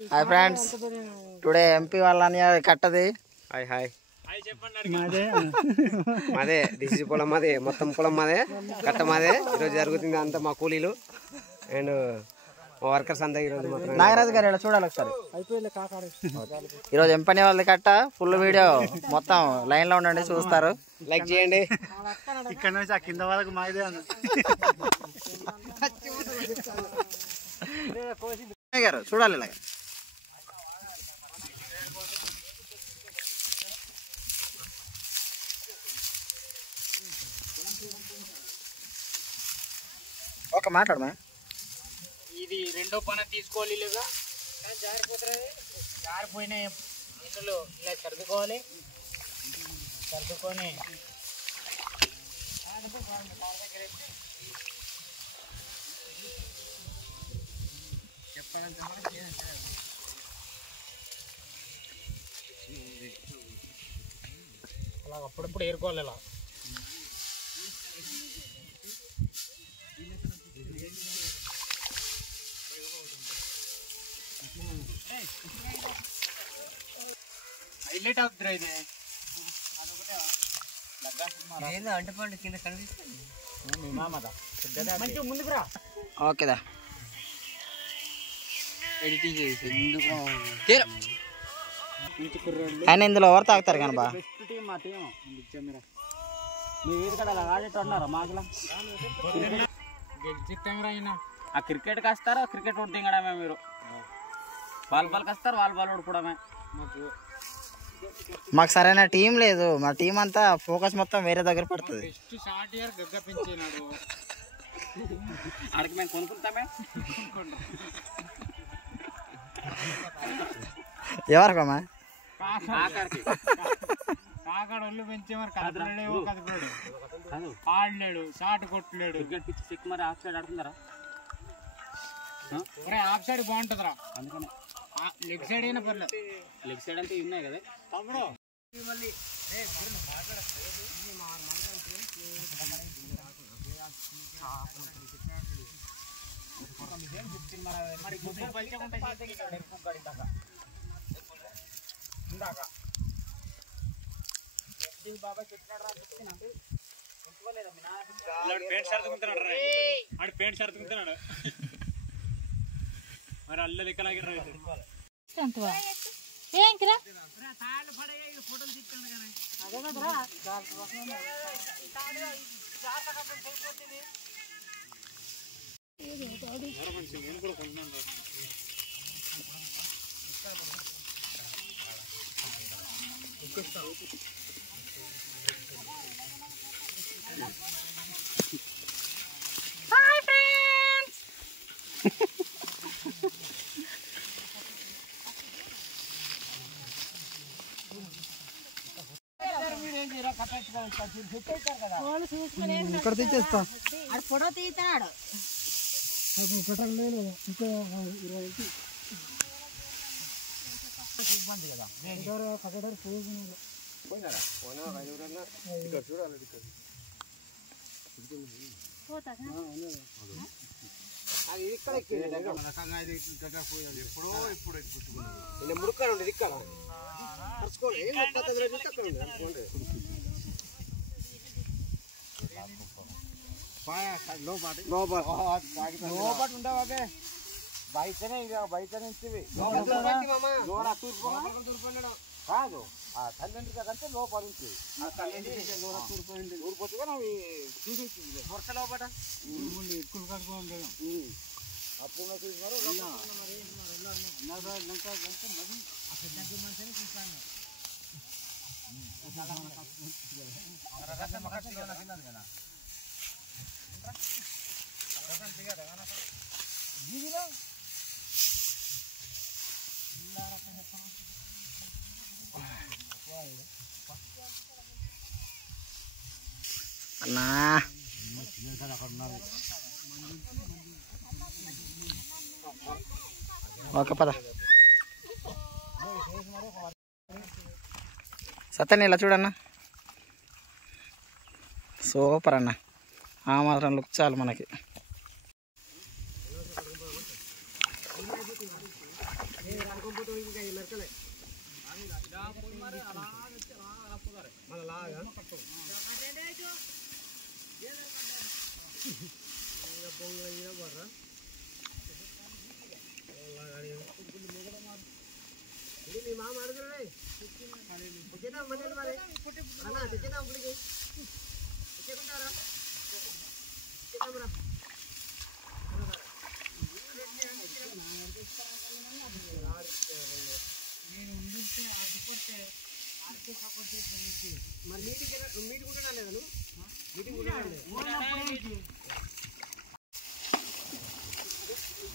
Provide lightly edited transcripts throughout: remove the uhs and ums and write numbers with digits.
Hi friends, today MP వాళ్ళని కట్టది. Hi hi మాదే DC పొలం, మాదే మొత్తం పొలం మాదే, కట్ట మాదే. ఈరోజు జరుగుతుంది అంతా మా కూలీలు అండ్ మా వర్కర్స్ అంతా. ఈరోజు నాగరాజు గారు ఇలా చూడాలి ఒకసారి. ఈరోజు ఎంపీ వాళ్ళది కట్ట ఫుల్ వీడియో మొత్తం లైన్ లో ఉండండి, చూస్తారు. లైక్ చేయండి. ఇక్కడ నుంచి ఆ కింద వరకు మాదే గారు చూడాలి ఇలాగ. ఒక మాట్లాడమా, ఇది రెండో పని తీసుకోవాలి. లేదా జారిపోతుంది, జారిపోయిన ఇందులో ఇలా సర్దుకోవాలి. సర్దుకొని అలా అప్పుడప్పుడు ఏరుకోవాలి. ఇలా హైలైట్ అవుతుంది. ఇది అంటే పండు కింద కనిపిస్తుంది. మంచిగా ముందుకురా. ఓకేదా ఎడిటింగ్ చేసి ముందుకు ఆయన ఇందులో ఎవరు తాగుతారు కానీ బా. బెస్ట్ టీం మా టీం. మీ వీధి కడ అలా ఆడేట్టు అన్నారా మాకులా గెలిచిస్తాం అయినా. ఆ క్రికెట్కి వస్తారా, క్రికెట్ ఒకటి దిగడమే. మీరు వాలీబాల్కి వస్తారు, వాలీబాల్ ఓడిపోవడమే. మాకు సరైన టీం లేదు. మా టీం అంతా ఫోకస్ మొత్తం వేరే దగ్గర పడుతుంది. బెస్ట్ షార్ట్ ఇయర్ గగ్గ పెంచినాడు. ఆడికి మేము కొనుక్కుంటామే. ఎవరికమ్మా కాకాడ ఒళ్ళు పెంచేవారు. కదపలేడు, కదపలేడు, ఆడలేడు, షార్ట్ కొట్టలేడు. క్రికెట్ పిచ్చి సిక్ మరి ఆఫ్ సైడ్ ఆడుతున్నారా? ఆఫ్ సైడ్ బాగుంటుందిరా. అందుకనే లెగ్ సైడ్ అయినా పర్లేదు. లెగ్ సైడ్ అంటే ఉన్నాయి కదా తమ్ముడు. మరి గుడ్డు పలిచకుంటే బాబా చెప్పినాడు రా. పేంట్ సర్దుకుంటున్నాడు. మరి అల్ల లెక్కలాగి ఫోటోలు తీస్తాను కానీ అదే కదరా. నేను కూడా కొన్నాను. ఇక్కడ తెచ్చేస్తా. ఫోటో తీస్తాడు. ఇబ్బంది కదా. అది ఇక్కడ ముడుక్కడ ఉండేది. ఇక్కడ లోపటి ఉండవే బయటనే, ఇక బయట నుంచి కాదు. ఆ తల్లిదండ్రులు కంటే లోపల నుంచి ఊరిపోతుగా చూసి వరుస లోపల ఎక్కువ కడుకోలేదు. అప్పుడు చూసినారు అన్నా. ఓకే పద. సత్యని ఇలా చూడన్నా, సూపర్ అన్న. ఆ మాత్రం లుక్ చాలు మనకి.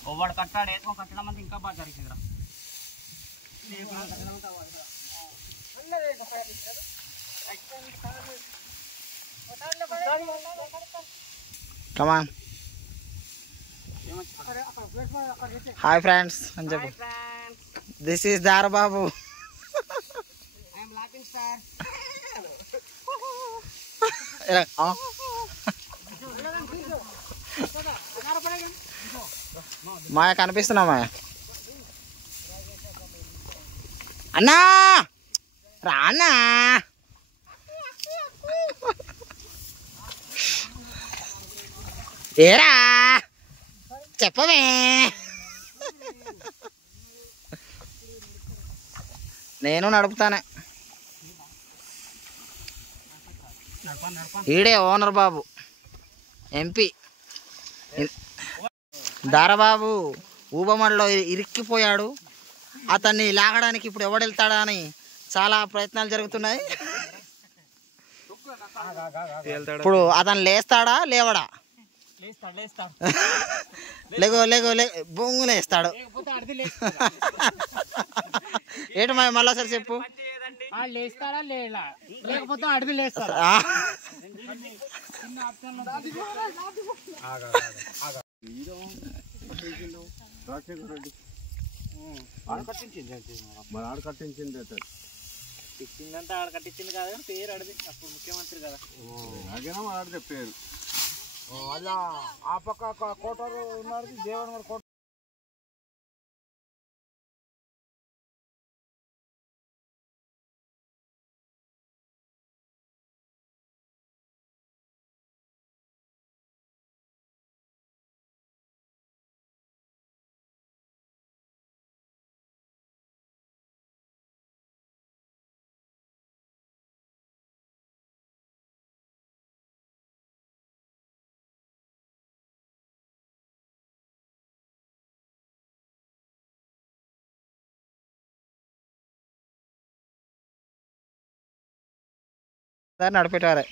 ఒవ్వడు కట్టాడు వేసుకొని కట్టడం అంతా ఇంకా బాగా జరిగిందిరా. కమాన్ హాయ్ ఫ్రెండ్స్ అని చెప్పు. This is Darababu. మాయ కనిపిస్తున్నా మాయ. అన్నా రానా ఏరా చెప్పవే. నేను నడుపుతానే. ఈడే ఓనర్ బాబు ఎంపీ దారబాబు ఊబమడిలో ఇరిక్కిపోయాడు. అతన్ని లాగడానికి ఇప్పుడు ఎవడెళ్తాడా అని చాలా ప్రయత్నాలు జరుగుతున్నాయి. ఇప్పుడు అతను లేస్తాడా లేవడా? లేగో లేగో లే బొంగు లేస్తాడు. ఏంటి మళ్ళీ చెప్పు. లేస్తాడా లేకపోతే అడవి లేస్తాడా? ఆడ కట్టించింది ఇచ్చిందంటే ఆడ కట్టించింది కాదు కానీ పేరు అడిది. అప్పుడు ముఖ్యమంత్రి కదా ఆడితే పేరు. అలా ఆ పక్క కోటరు ఉన్నారు, దేవనగర్ కోట. నడిపెట్టారే.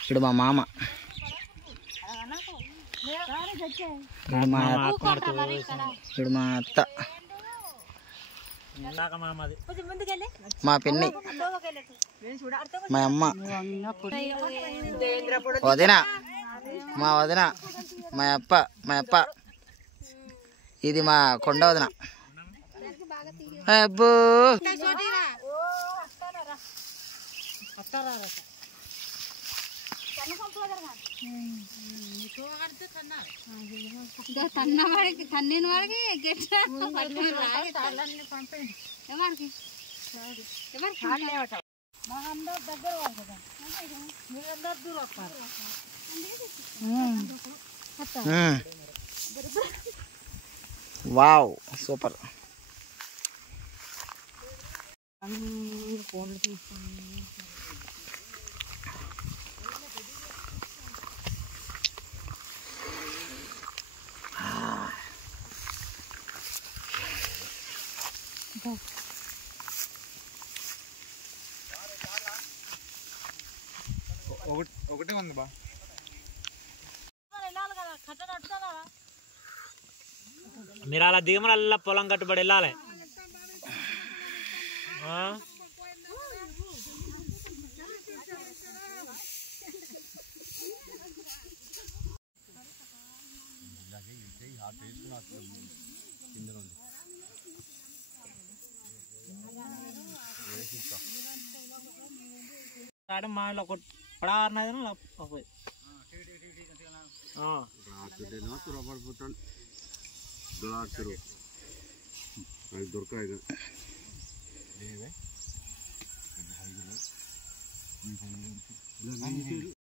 ఇక్కడ మా మామ, ఇక్కడ మా అత్త, మా పిన్ని, మా అమ్మ, వదిన, మా వదిన, మా అప్ప, ఇది మా కొండ వదిన. అబ్బో కన్నీని వాడికి వావ్ సూపర్. ఒకటే ఉంది బా. మీరు అలా దిగమల పొలం కట్టుబడి వెళ్ళాలి. మా పడా దొరకాయి